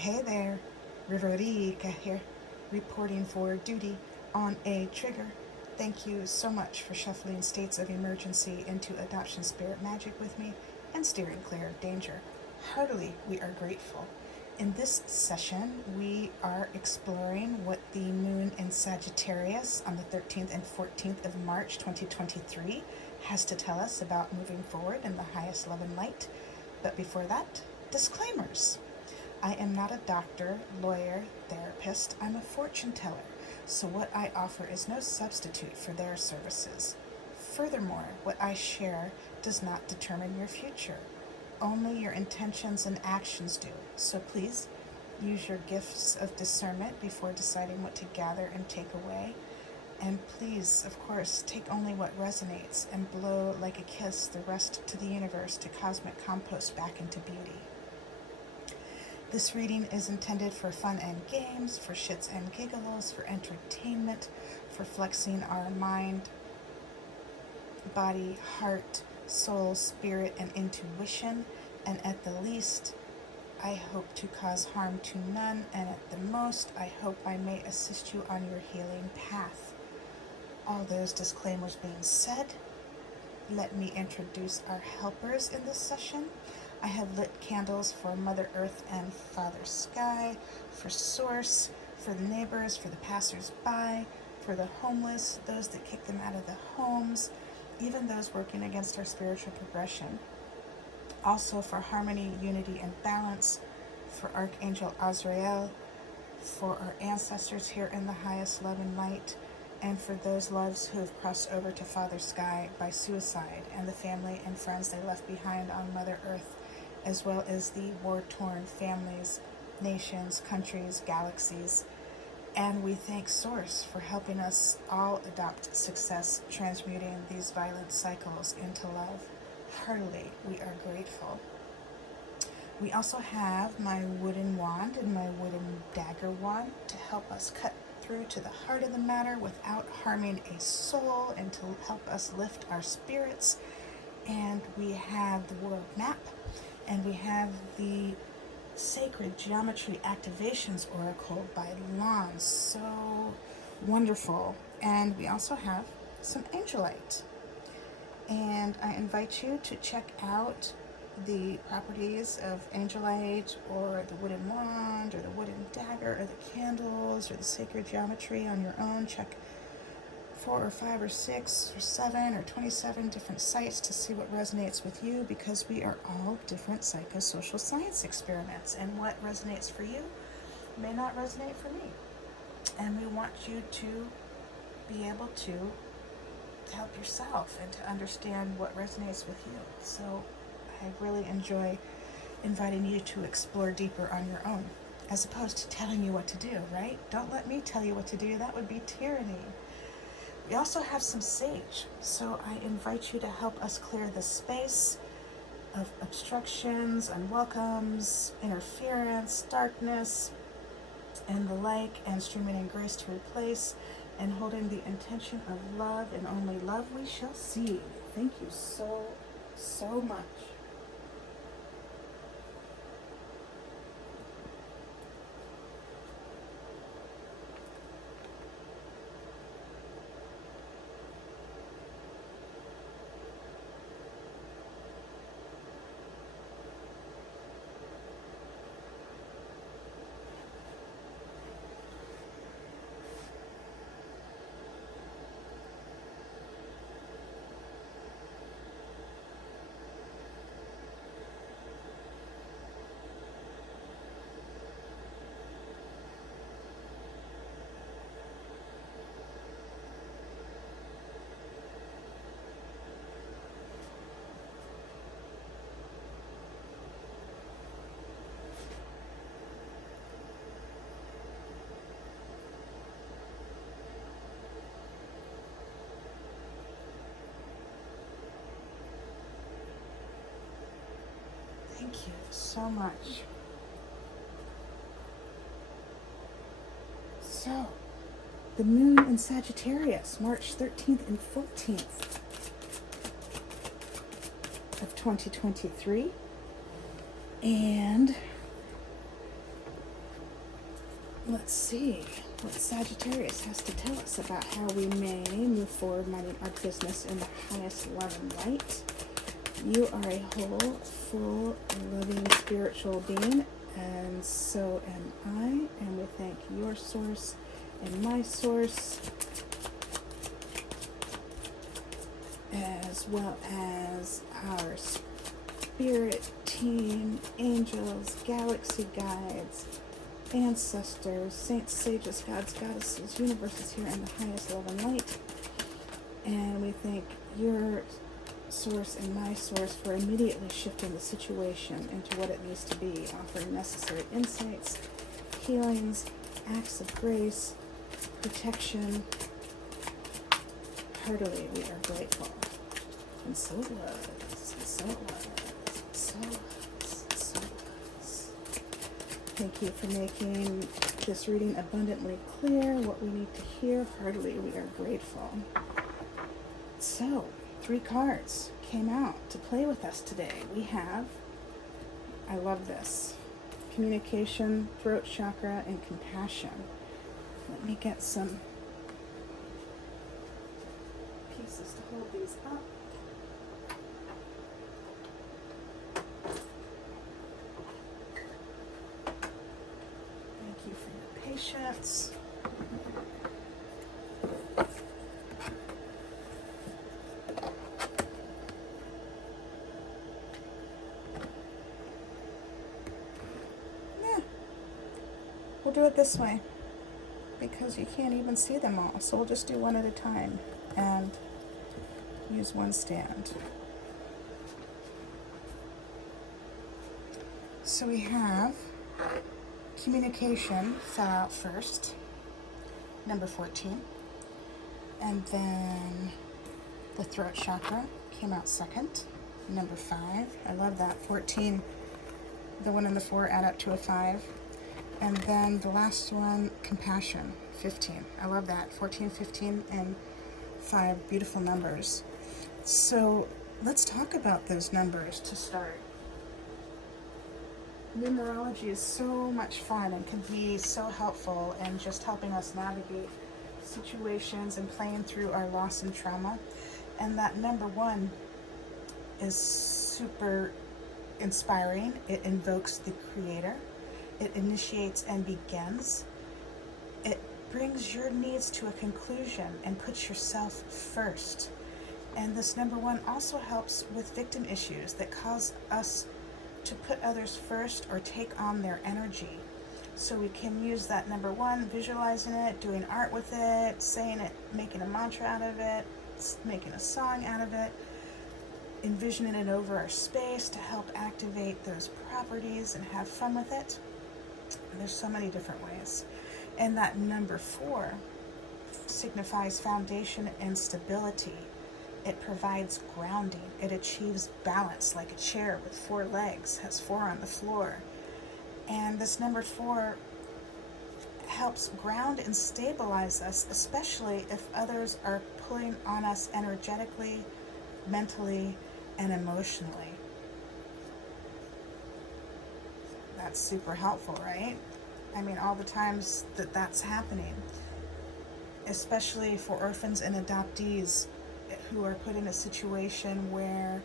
Hey there, Riverica here, reporting for duty on a trigger. Thank you so much for shuffling states of emergency into adoption spirit magic with me and steering clear of danger. Heartily, we are grateful. In this session, we are exploring what the moon in Sagittarius on the 13th and 14th of March 2023 has to tell us about moving forward in the highest love and light. But before that, disclaimers. I am not a doctor, lawyer, therapist. I'm a fortune teller, so what I offer is no substitute for their services. Furthermore, what I share does not determine your future. Only your intentions and actions do. So please use your gifts of discernment before deciding what to gather and take away. And please, of course, take only what resonates and blow like a kiss the rest to the universe to cosmic compost back into beauty. This reading is intended for fun and games, for shits and giggles, for entertainment, for flexing our mind, body, heart, soul, spirit, and intuition. And at the least, I hope to cause harm to none, and at the most, I hope I may assist you on your healing path. All those disclaimers being said, let me introduce our helpers in this session. I have lit candles for Mother Earth and Father Sky, for Source, for the neighbors, for the passers-by, for the homeless, those that kick them out of the homes, even those working against our spiritual progression. Also for harmony, unity, and balance, for Archangel Azrael, for our ancestors here in the highest love and light, and for those loves who have crossed over to Father Sky by suicide and the family and friends they left behind on Mother Earth, as well as the war-torn families, nations, countries, galaxies. And we thank Source for helping us all adopt success, transmuting these violent cycles into love. Heartily, we are grateful. We also have my wooden wand and my wooden dagger wand to help us cut through to the heart of the matter without harming a soul and to help us lift our spirits. And we have the world map, and we have the Sacred Geometry Activations Oracle by Lon. So wonderful. And we also have some Angelite. And I invite you to check out the properties of Angelite or the wooden wand or the wooden dagger or the candles or the sacred geometry on your own. Check 4 or 5 or 6 or 7 or 27 different sites to see what resonates with you, because we are all different psychosocial science experiments, and what resonates for you may not resonate for me. And we want you to be able to help yourself and to understand what resonates with you. So I really enjoy inviting you to explore deeper on your own, as opposed to telling you what to do, right? Don't let me tell you what to do. That would be tyranny. We also have some sage, so I invite you to help us clear the space of obstructions, unwelcomes, interference, darkness, and the like, and streaming in grace to replace, and holding the intention of love, and only love we shall see. Thank you so much. Thank you so much. So, the moon in Sagittarius, March 13th and 14th of 2023. And let's see what Sagittarius has to tell us about how we may move forward minding our business in the highest love and light. You are a whole, full, loving spiritual being, and so am I, and we thank your source and my source, as well as our spirit team, angels, galaxy guides, ancestors, saints, sages, gods, goddesses, universes here in the highest love and light. And we thank your source and my source for immediately shifting the situation into what it needs to be, offering necessary insights, healings, acts of grace, protection. Heartily, we are grateful. And so it was, and so it was, and so it was, and so it was. Thank you for making this reading abundantly clear what we need to hear. Heartily, we are grateful. So, 3 cards came out to play with us today. We have, I love this, communication, throat chakra, and compassion. Let me get some pieces to hold these up. Thank you for your patience. We'll do it this way because you can't even see them all. So we'll just do one at a time and use one stand. So we have communication fell out first, number 14. And then the throat chakra came out second, number 5. I love that. 14, the 1 and the 4 add up to a 5. And then the last one, compassion, 15. I love that. 14, 15, and 5, beautiful numbers. So let's talk about those numbers to start. Numerology is so much fun and can be so helpful in just helping us navigate situations and playing through our loss and trauma. And that number 1 is super inspiring. It invokes the creator. It initiates and begins. It brings your needs to a conclusion and puts yourself first. And this number 1 also helps with victim issues that cause us to put others first or take on their energy. So we can use that number 1, visualizing it, doing art with it, saying it, making a mantra out of it, making a song out of it, envisioning it over our space to help activate those properties and have fun with it. There's so many different ways. And that number 4 signifies foundation and stability. It provides grounding. It achieves balance like a chair with 4 legs, has 4 on the floor. And this number 4 helps ground and stabilize us, especially if others are pulling on us energetically, mentally, and emotionally. That's super helpful, right? I mean, all the times that that's happening, especially for orphans and adoptees who are put in a situation where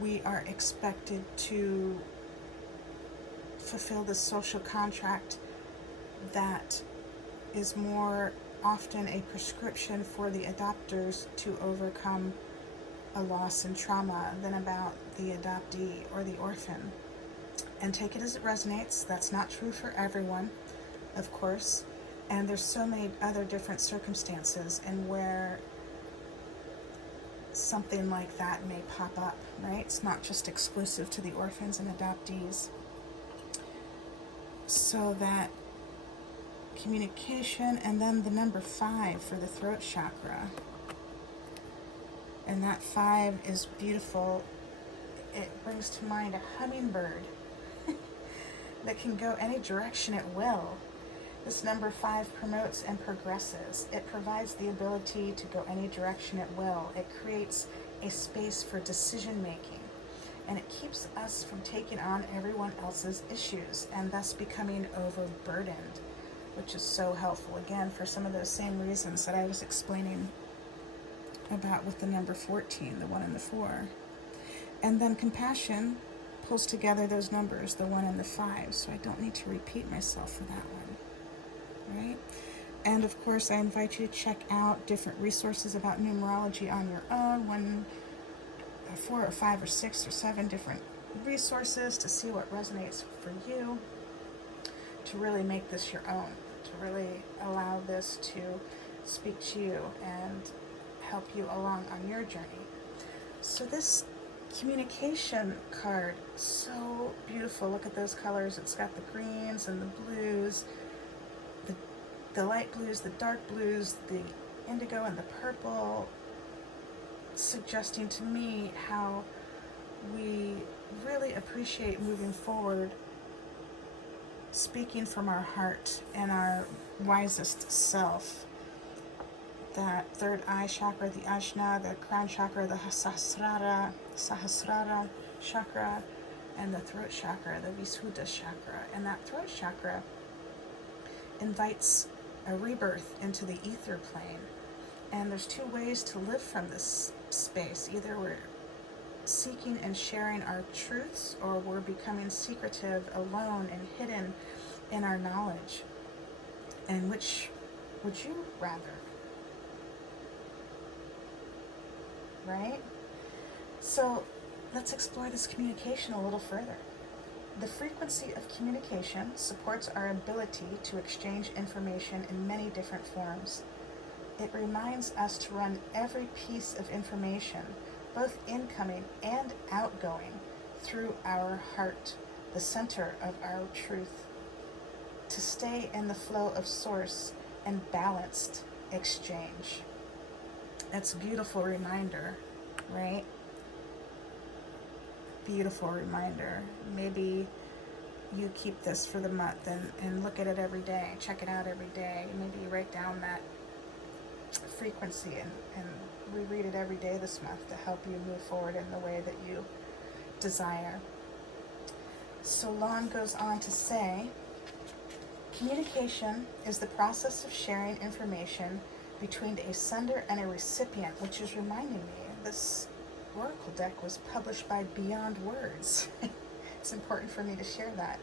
we are expected to fulfill this social contract that is more often a prescription for the adopters to overcome a loss and trauma than about the adoptee or the orphan. And take it as it resonates. That's not true for everyone, of course. And there's so many other different circumstances and where something like that may pop up, right? It's not just exclusive to the orphans and adoptees. So that communication, and then the number 5 for the throat chakra. And that 5 is beautiful. It brings to mind a hummingbird that can go any direction it will. This number 5 promotes and progresses. It provides the ability to go any direction it will. It creates a space for decision making, and it keeps us from taking on everyone else's issues and thus becoming overburdened which is so helpful, again, for some of those same reasons that I was explaining about with the number 14, the 1 and the 4. And then compassion pulls together those numbers, the 1 and the 5, so I don't need to repeat myself for that one, right? And of course, I invite you to check out different resources about numerology on your own, 4 or 5 or 6 or 7 different resources to see what resonates for you, to really make this your own, to really allow this to speak to you and help you along on your journey. So this communication card, so beautiful. Look at those colors. It's got the greens and the blues, the light blues, the dark blues, the indigo and the purple, suggesting to me how we really appreciate moving forward, speaking from our heart and our wisest self. That third eye chakra, the Ajna, the crown chakra, the Sahasrara chakra, and the throat chakra, the Vishuddha chakra. And that throat chakra invites a rebirth into the ether plane. And there's 2 ways to live from this space. Either we're seeking and sharing our truths, or we're becoming secretive, alone, and hidden in our knowledge. And which would you rather? Right? So let's explore this communication a little further. The frequency of communication supports our ability to exchange information in many different forms. It reminds us to run every piece of information, both incoming and outgoing, through our heart, the center of our truth, to stay in the flow of source and balanced exchange. That's a beautiful reminder, right? Beautiful reminder. Maybe you keep this for the month and look at it every day, check it out every day. Maybe you write down that frequency and reread it every day this month to help you move forward in the way that you desire. Solon goes on to say, communication is the process of sharing information between a sender and a recipient, which is reminding me, this oracle deck was published by Beyond Words. It's important for me to share that.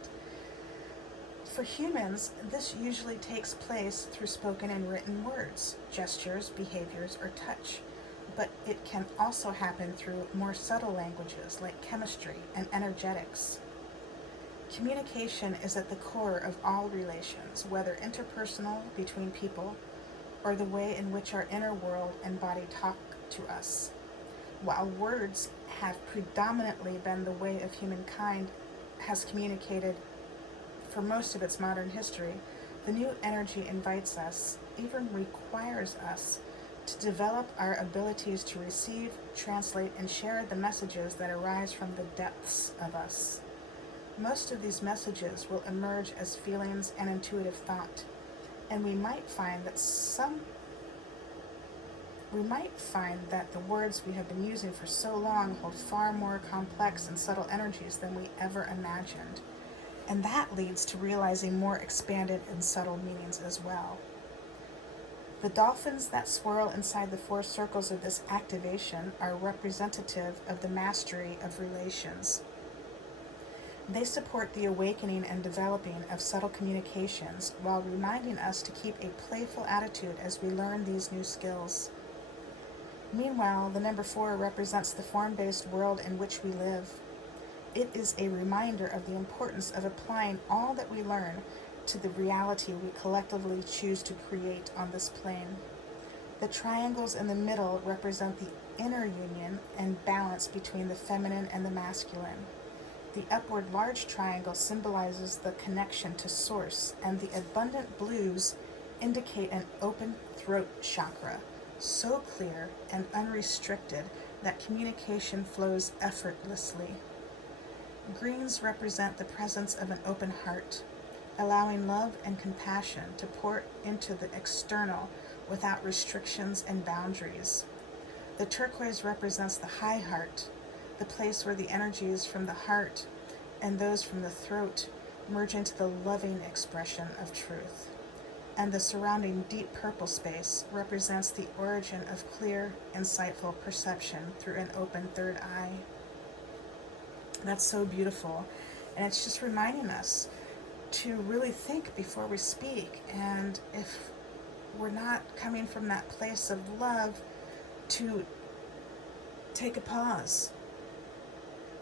For humans, this usually takes place through spoken and written words, gestures, behaviors, or touch. But it can also happen through more subtle languages like chemistry and energetics. Communication is at the core of all relations, whether interpersonal between people, or the way in which our inner world and body talk to us. While words have predominantly been the way of humankind has communicated for most of its modern history, the new energy invites us, even requires us, to develop our abilities to receive, translate, and share the messages that arise from the depths of us. Most of these messages will emerge as feelings and intuitive thought, and we might find that the words we have been using for so long hold far more complex and subtle energies than we ever imagined. And that leads to realizing more expanded and subtle meanings as well. The dolphins that swirl inside the 4 circles of this activation are representative of the mastery of relations. They support the awakening and developing of subtle communications while reminding us to keep a playful attitude as we learn these new skills. Meanwhile, the number 4 represents the form-based world in which we live. It is a reminder of the importance of applying all that we learn to the reality we collectively choose to create on this plane. The triangles in the middle represent the inner union and balance between the feminine and the masculine. The upward large triangle symbolizes the connection to source, and the abundant blues indicate an open throat chakra, so clear and unrestricted that communication flows effortlessly. Greens represent the presence of an open heart, allowing love and compassion to pour into the external without restrictions and boundaries. The turquoise represents the high heart, the place where the energies from the heart and those from the throat merge into the loving expression of truth. and the surrounding deep purple space represents the origin of clear, insightful perception through an open third eye. That's so beautiful, and it's just reminding us to really think before we speak, and if we're not coming from that place of love, to take a pause,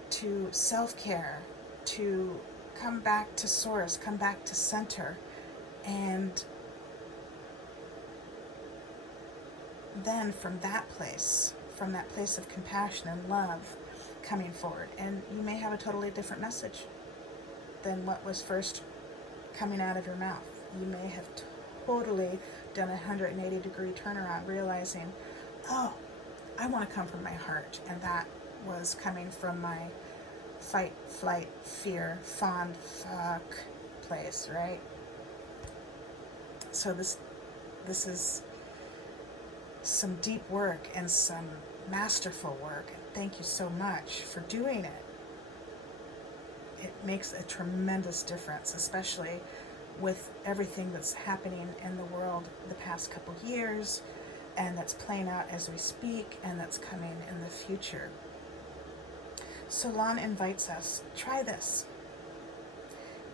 to self-care, to come back to source, come back to center, and then from that place of compassion and love, coming forward. And you may have a totally different message than what was first coming out of your mouth. You may have totally done a 180-degree turnaround, realizing, oh, I want to come from my heart, and that was coming from my fight, flight, fear, fawn, fuck place, right? So this is some deep work and some masterful work. Thank you so much for doing it. It makes a tremendous difference, especially with everything that's happening in the world the past couple years, and that's playing out as we speak, and that's coming in the future. Solon invites us, try this.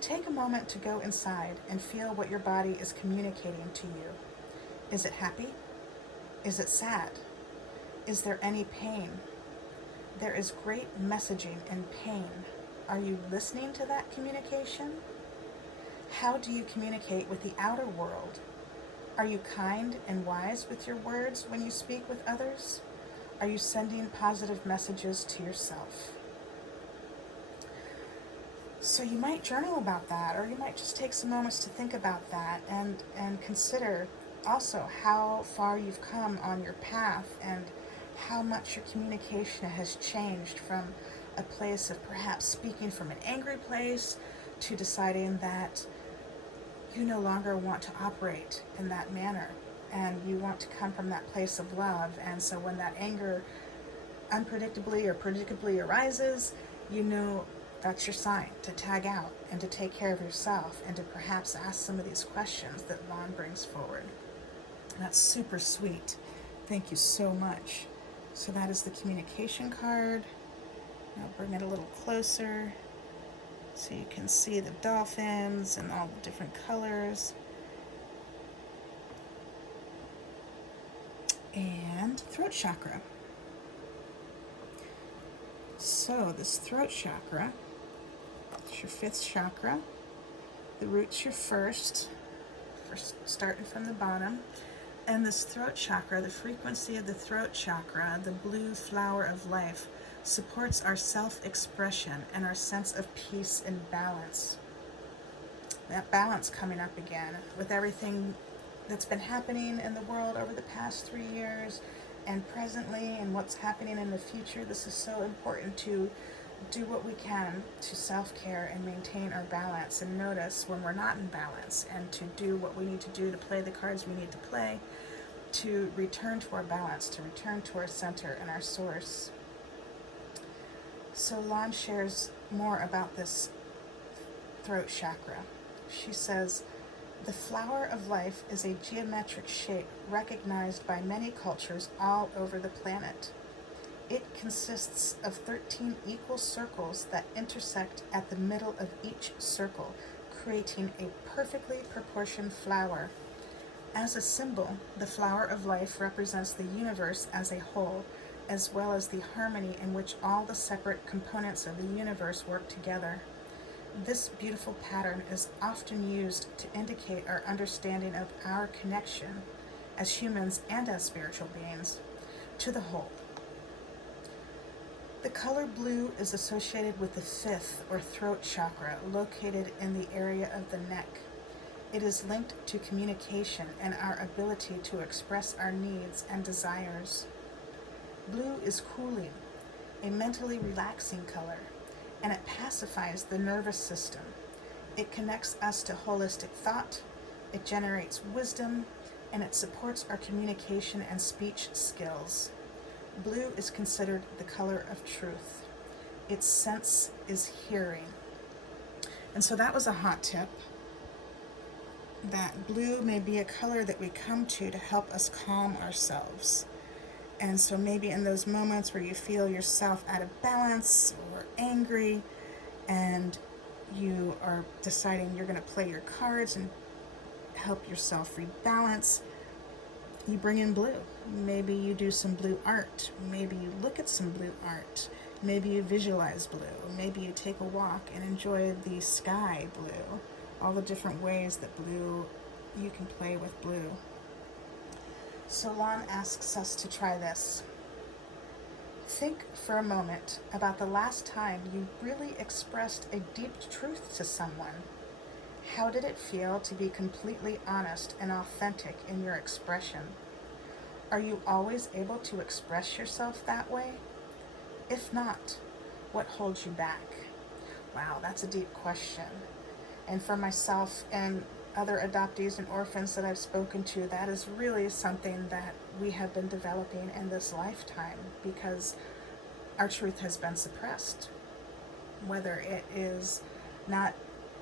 Take a moment to go inside and feel what your body is communicating to you. Is it happy? Is it sad? Is there any pain? There is great messaging in pain. Are you listening to that communication? How do you communicate with the outer world? Are you kind and wise with your words when you speak with others? Are you sending positive messages to yourself? So you might journal about that, or you might just take some moments to think about that, and consider also how far you've come on your path, and how much your communication has changed from a place of perhaps speaking from an angry place to deciding that you no longer want to operate in that manner, and you want to come from that place of love. And so when that anger unpredictably or predictably arises, you know that's your sign to tag out and to take care of yourself, and to perhaps ask some of these questions that Lon brings forward. And that's super sweet. Thank you so much. So that is the communication card. I'll bring it a little closer so you can see the dolphins and all the different colors. And throat chakra. So this throat chakra, it's your fifth chakra. The root's your first starting from the bottom. And this throat chakra, the frequency of the throat chakra, the blue flower of life, supports our self-expression and our sense of peace and balance. That balance coming up again with everything that's been happening in the world over the past 3 years and presently, and what's happening in the future. This is so important to do what we can to self-care and maintain our balance, and notice when we're not in balance, and to do what we need to do to play the cards we need to play, to return to our balance, to return to our center and our source. So Lon shares more about this throat chakra. She says, the flower of life is a geometric shape recognized by many cultures all over the planet. It consists of 13 equal circles that intersect at the middle of each circle, creating a perfectly proportioned flower. As a symbol, the flower of life represents the universe as a whole, as well as the harmony in which all the separate components of the universe work together. This beautiful pattern is often used to indicate our understanding of our connection, as humans and as spiritual beings, to the whole. The color blue is associated with the fifth, or throat chakra, located in the area of the neck. It is linked to communication and our ability to express our needs and desires. Blue is cooling, a mentally relaxing color, and it pacifies the nervous system. It connects us to holistic thought, it generates wisdom, and it supports our communication and speech skills. Blue is considered the color of truth. Its sense is hearing. And so that was a hot tip. that blue may be a color that we come to help us calm ourselves. And so maybe in those moments where you feel yourself out of balance or angry, and you are deciding you're going to play your cards and help yourself rebalance, you bring in blue. Maybe you do some blue art. Maybe you look at some blue art. Maybe you visualize blue. Maybe you take a walk and enjoy the sky blue. All the different ways that blue, you can play with blue. Solon asks us to try this. Think for a moment about the last time you really expressed a deep truth to someone. How did it feel to be completely honest and authentic in your expression? Are you always able to express yourself that way? If not, what holds you back? Wow, that's a deep question. And for myself and other adoptees and orphans that I've spoken to, that is really something that we have been developing in this lifetime, because our truth has been suppressed. Whether it is not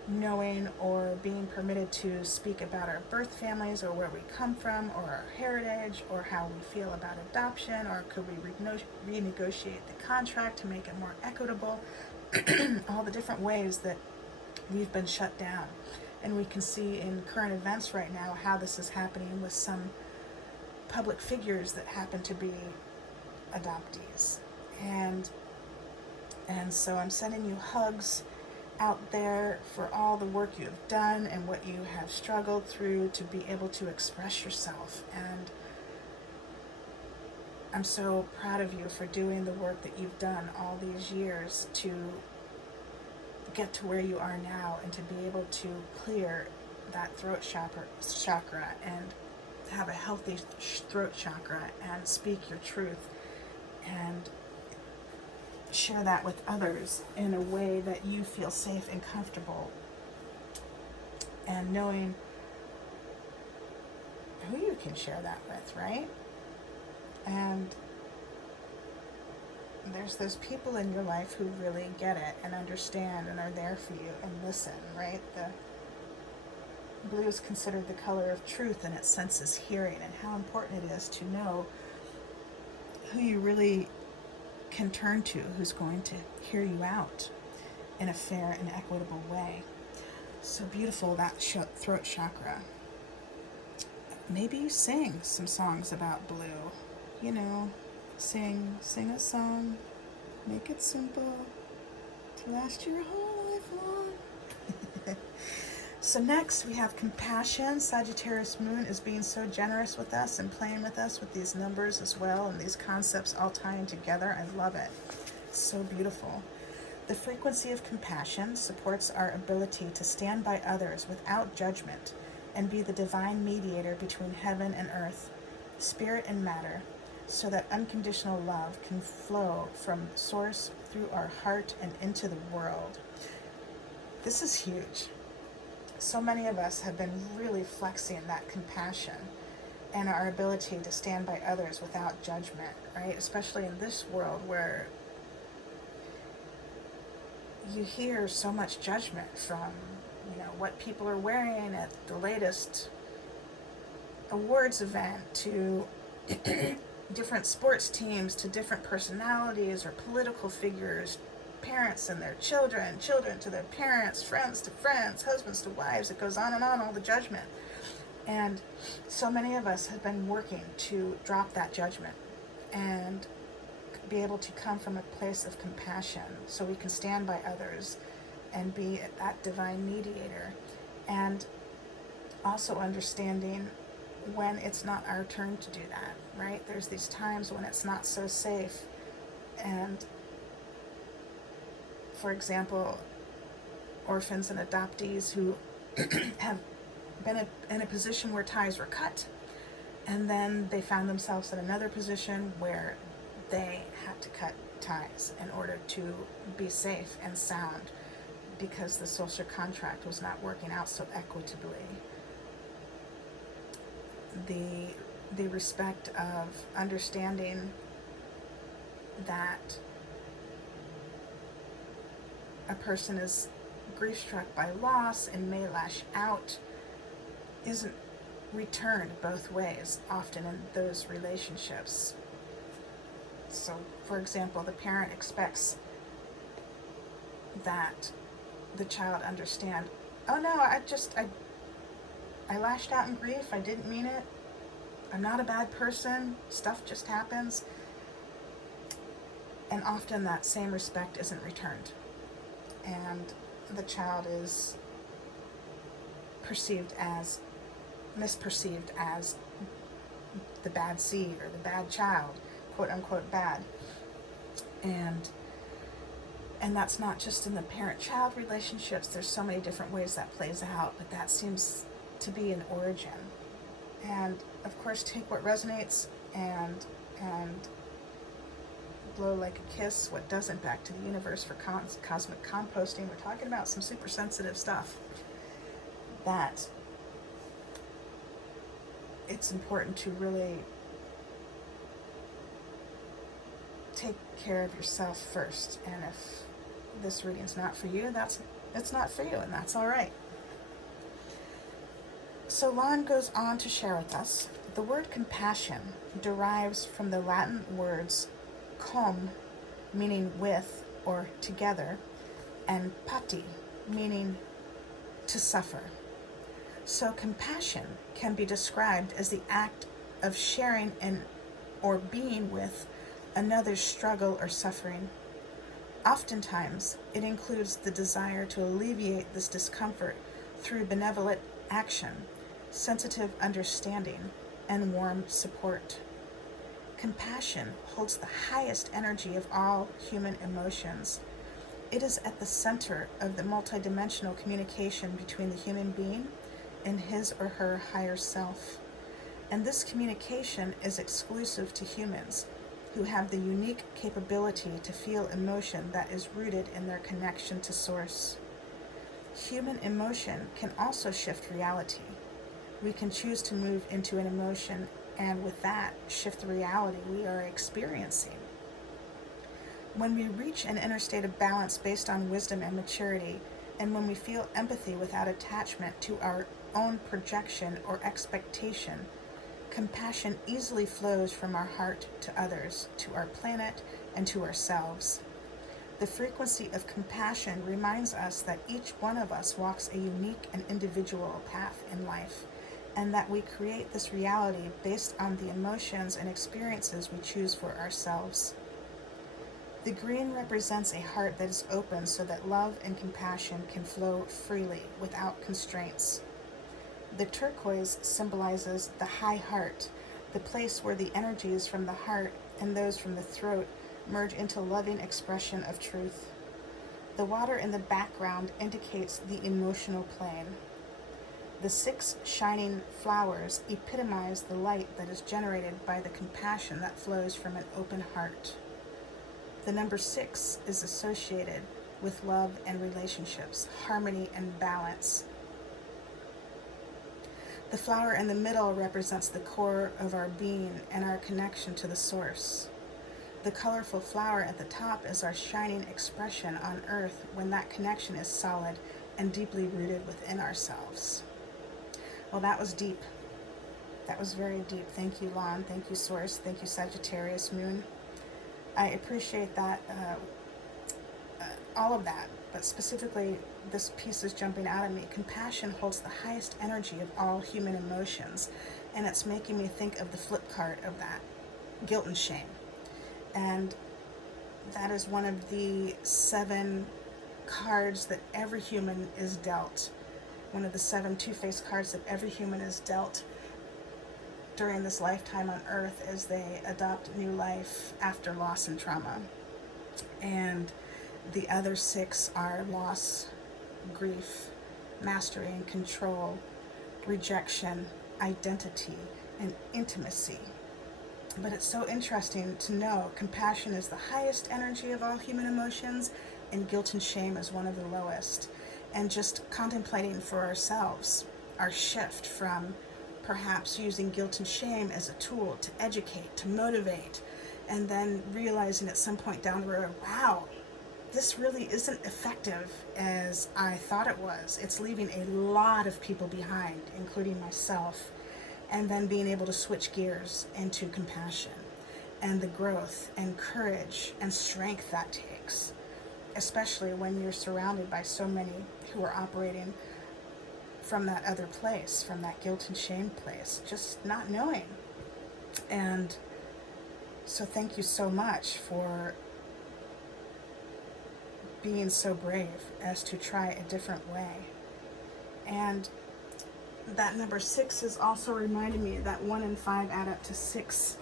knowing or being permitted to speak about our birth families or where we come from or our heritage or how we feel about adoption, or could we renegotiate the contract to make it more equitable, all the different ways that we've been shut down. And we can see in current events right now how this is happening with some public figures that happen to be adoptees. And so I'm sending you hugs out there for all the work you have done and what you have struggled through to be able to express yourself. And I'm so proud of you for doing the work that you've done all these years to get to where you are now, and to be able to clear that throat chakra and have a healthy throat chakra and speak your truth and share that with others in a way that you feel safe and comfortable, and knowing who you can share that with, right? And there's those people in your life who really get it and understand and are there for you and listen, right? The blue is considered the color of truth, and it senses hearing, and how important it is to know who you really can turn to, who's going to hear you out in a fair and equitable way. So beautiful, that throat chakra. Maybe you sing some songs about blue, you know. Sing a song, make it simple, to last your whole life long. So next we have compassion. Sagittarius moon is being so generous with us and playing with us with these numbers as well, and these concepts all tying together. I love it. It's so beautiful. The frequency of compassion supports our ability to stand by others without judgment and be the divine mediator between heaven and earth, spirit and matter, so that unconditional love can flow from source through our heart and into the world. This is huge. So many of us have been really flexing that compassion and our ability to stand by others without judgment, right? Especially in this world where you hear so much judgment from, what people are wearing at the latest awards event, to different sports teams, to different personalities or political figures, parents and their children, children to their parents, friends to friends, husbands to wives. It goes on, all the judgment. And so many of us have been working to drop that judgment and be able to come from a place of compassion so we can stand by others and be that divine mediator. And also understanding when it's not our turn to do that, right? There's these times when it's not so safe. And for example, orphans and adoptees who have been in a position where ties were cut, and then they found themselves in another position where they had to cut ties in order to be safe and sound, because the social contract was not working out so equitably. The respect of understanding that a person is grief struck by loss and may lash out isn't returned both ways often in those relationships. So, for example, the parent expects that the child understand, oh no, I lashed out in grief, I didn't mean it, I'm not a bad person, stuff just happens. And often that same respect isn't returned. And the child is misperceived as the bad seed or the bad child, quote unquote bad. And that's not just in the parent-child relationships. There's so many different ways that plays out, but that seems to be an origin. And of course, take what resonates and blow like a kiss what doesn't back to the universe for cosmic composting. We're talking about some super sensitive stuff that it's important to really take care of yourself first. And if this reading's not for you, it's not for you, and that's all right. So Lon goes on to share with us, the word compassion derives from the Latin words cum, meaning with or together, and pati, meaning to suffer. So compassion can be described as the act of sharing in or being with another's struggle or suffering. Oftentimes, it includes the desire to alleviate this discomfort through benevolent action, sensitive understanding, and warm support. Compassion holds the highest energy of all human emotions. It is at the center of the multidimensional communication between the human being and his or her higher self. And this communication is exclusive to humans, who have the unique capability to feel emotion that is rooted in their connection to Source. Human emotion can also shift reality. We can choose to move into an emotion and with that, shift the reality we are experiencing. When we reach an inner state of balance based on wisdom and maturity, and when we feel empathy without attachment to our own projection or expectation, compassion easily flows from our heart to others, to our planet, and to ourselves. The frequency of compassion reminds us that each one of us walks a unique and individual path in life, and that we create this reality based on the emotions and experiences we choose for ourselves. The green represents a heart that is open so that love and compassion can flow freely without constraints. The turquoise symbolizes the high heart, the place where the energies from the heart and those from the throat merge into loving expression of truth. The water in the background indicates the emotional plane. The 6 shining flowers epitomize the light that is generated by the compassion that flows from an open heart. The number 6 is associated with love and relationships, harmony and balance. The flower in the middle represents the core of our being and our connection to the Source. The colorful flower at the top is our shining expression on earth when that connection is solid and deeply rooted within ourselves. Well, that was deep. That was very deep. Thank you, Lon. Thank you, Source. Thank you, Sagittarius Moon. I appreciate that, all of that, but specifically this piece is jumping out at me. Compassion holds the highest energy of all human emotions, and it's making me think of the flip card of that, guilt and shame. And that is one of the 7 cards that every human is dealt. One of the 7 two-faced cards that every human is dealt during this lifetime on Earth as they adopt new life after loss and trauma. And the other 6 are loss, grief, mastery and control, rejection, identity, and intimacy. But it's so interesting to know compassion is the highest energy of all human emotions, and guilt and shame is one of the lowest. And just contemplating for ourselves our shift from perhaps using guilt and shame as a tool to educate, to motivate, and then realizing at some point down the road, wow, this really isn't effective as I thought it was. It's leaving a lot of people behind, including myself, and then being able to switch gears into compassion and the growth and courage and strength that takes, especially when you're surrounded by so many who are operating from that other place, from that guilt and shame place, just not knowing. And so thank you so much for being so brave as to try a different way. And that number 6 is also reminding me that 1 and 5 add up to 6,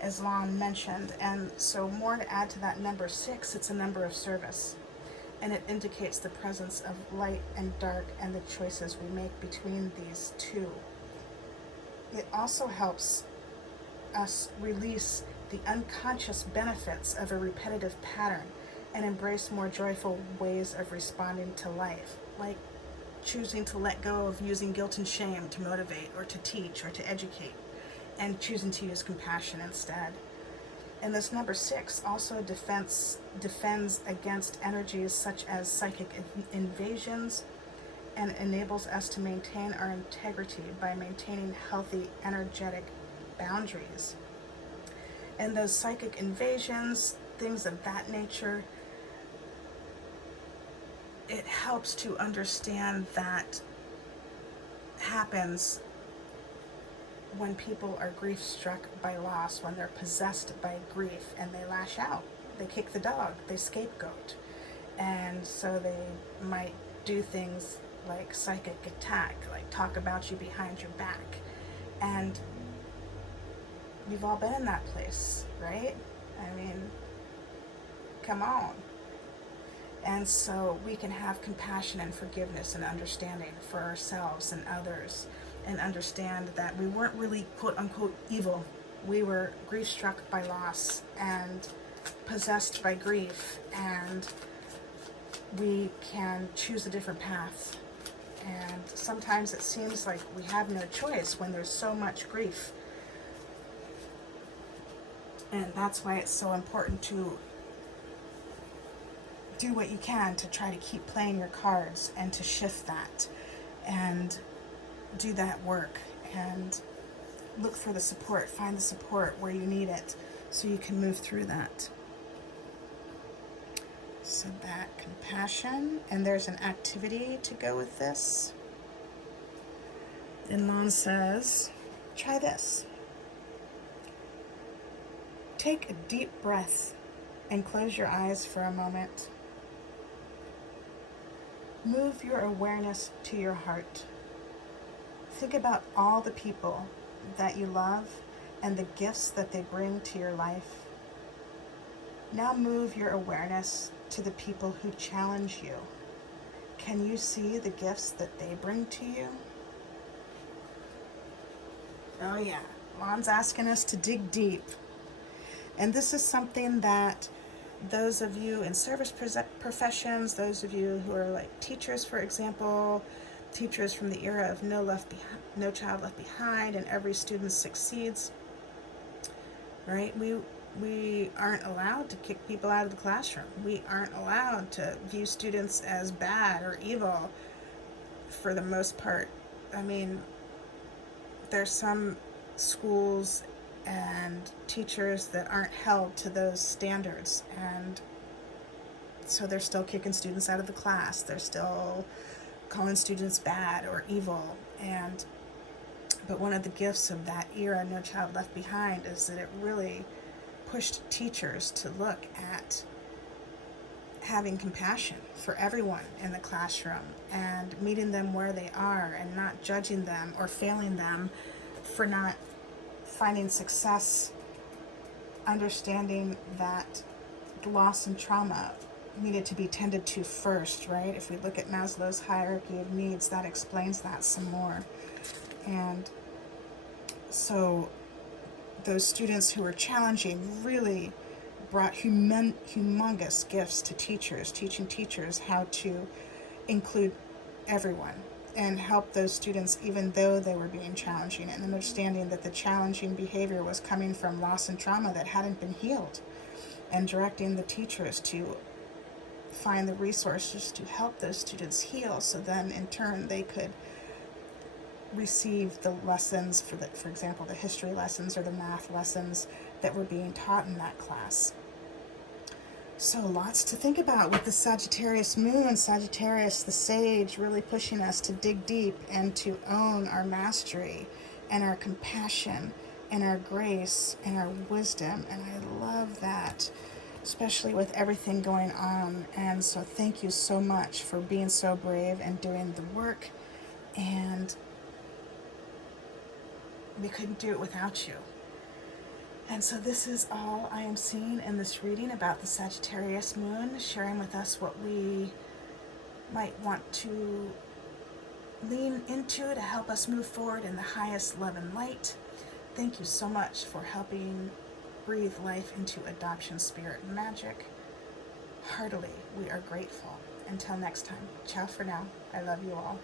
as Lon mentioned. And so more to add to that number 6, it's a number of service. And it indicates the presence of light and dark and the choices we make between these two. It also helps us release the unconscious benefits of a repetitive pattern and embrace more joyful ways of responding to life, like choosing to let go of using guilt and shame to motivate or to teach or to educate, and choosing to use compassion instead. And this number 6 also defends against energies such as psychic invasions, and enables us to maintain our integrity by maintaining healthy energetic boundaries. And those psychic invasions, things of that nature, it helps to understand that happens when people are grief struck by loss, when they're possessed by grief and they lash out, they kick the dog, they scapegoat. And so they might do things like psychic attack, like talk about you behind your back. And we've all been in that place, right? I mean, come on. And so we can have compassion and forgiveness and understanding for ourselves and others, and understand that we weren't really quote unquote evil. We were grief struck by loss and possessed by grief, and we can choose a different path. And sometimes it seems like we have no choice when there's so much grief. And that's why it's so important to do what you can to try to keep playing your cards and to shift that and do that work and look for the support, find the support where you need it so you can move through that. So that compassion, and there's an activity to go with this. And Lon says, try this. Take a deep breath and close your eyes for a moment. Move your awareness to your heart. Think about all the people that you love and the gifts that they bring to your life. Now move your awareness to the people who challenge you. Can you see the gifts that they bring to you? Oh yeah, Lon's asking us to dig deep. And this is something that those of you in service professions, those of you who are like teachers, for example, teachers from the era of no child left behind and every student succeeds, right? We aren't allowed to kick people out of the classroom. We aren't allowed to view students as bad or evil for the most part. I mean, there's some schools and teachers that aren't held to those standards, and so they're still kicking students out of the class. They're still calling students bad or evil. But one of the gifts of that era, No Child Left Behind, is that it really pushed teachers to look at having compassion for everyone in the classroom and meeting them where they are and not judging them or failing them for not finding success, understanding that loss and trauma needed to be tended to first, right? If we look at Maslow's hierarchy of needs, that explains that some more. And so those students who were challenging really brought humongous gifts to teachers, teaching teachers how to include everyone and help those students even though they were being challenging, and understanding that the challenging behavior was coming from loss and trauma that hadn't been healed, and directing the teachers to find the resources to help those students heal, so then in turn they could receive the lessons for example, the history lessons or the math lessons that were being taught in that class. So lots to think about with the Sagittarius moon. Sagittarius, the sage, really pushing us to dig deep and to own our mastery and our compassion and our grace and our wisdom. And I love that, especially with everything going on. And so thank you so much for being so brave and doing the work. And we couldn't do it without you. And so this is all I am seeing in this reading about the Sagittarius moon, sharing with us what we might want to lean into to help us move forward in the highest love and light. Thank you so much for helping breathe life into adoption spirit magic. Heartily, we are grateful. Until next time, ciao for now. I love you all.